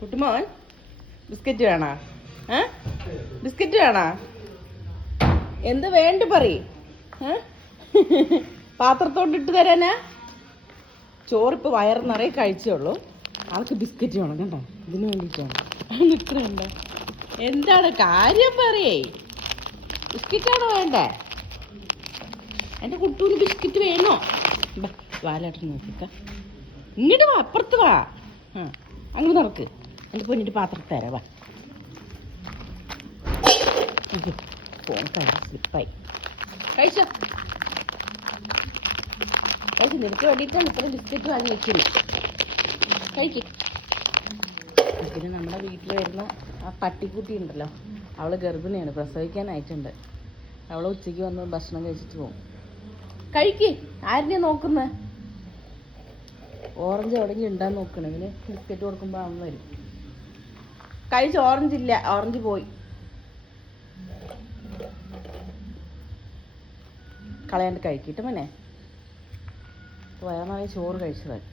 കുട്ടുമോൻ biscuit വേണോ? Biscuit വേണോ? എന്ത് വേണ്ട പറയും. പാത്രത്തോണ്ടിട്ട് തരാനാ? ചോറിപ്പോൾ വയറ് നിറയെ കഴിച്ചുള്ളൂ. ആൾക്ക് ബിസ്ക്കറ്റ് വേണം കേട്ടോ. ഇതിന് വേണ്ടിയിട്ടാണ്. ഇത്രയുണ്ട്. എന്താണ് കാര്യം പറയേ? ബിസ്ക്കറ്റാണോ വേണ്ടേ? എൻ്റെ കുട്ടൂന് ബിസ്ക്കറ്റ് വേണോ? വാലായിട്ട് നോക്കിക്ക. ഇങ്ങോട്ട് വാ, അപ്പുറത്ത് വാ. അങ്ങ് നടക്ക്. എൻ്റെ പൊന്നിട്ട് പാത്രത്തിൽ തരാം. വാ. ഫോൺ സ്ലിപ്പായി. കഴിച്ചോ? കഴിച്ചു. നിനക്ക് വേണ്ടിയിട്ടാണ് ഇത്രയും ബിസ്ക്കറ്റ് വാങ്ങി വെക്കുന്നത്. കഴിക്കും. പിന്നെ നമ്മുടെ വീട്ടിൽ വരുന്ന ആ പട്ടിക്കുട്ടി ഉണ്ടല്ലോ, അവൾ ഗർഭിണിയാണ്, പ്രസവിക്കാനായിട്ടുണ്ട്. അവൾ ഉച്ചയ്ക്ക് വന്ന് ഭക്ഷണം കഴിച്ചിട്ട് പോകും. കഴിക്ക്. ആരെയാണ് നോക്കുന്നത്? ഓറഞ്ച് എവിടെയെങ്കിലും ഉണ്ടാകാൻ നോക്കണം. ഇവന് ബിസ്ക്കറ്റ് കൊടുക്കുമ്പോൾ അവൻ വരും. കഴിച്ച്. ഓറഞ്ച് ഇല്ല, ഓറഞ്ച് പോയി. കളയാണ്ട് കഴിക്കിട്ട് മോനെ. വയറ് നിറയെ ചോറ് കഴിച്ചതാണ്.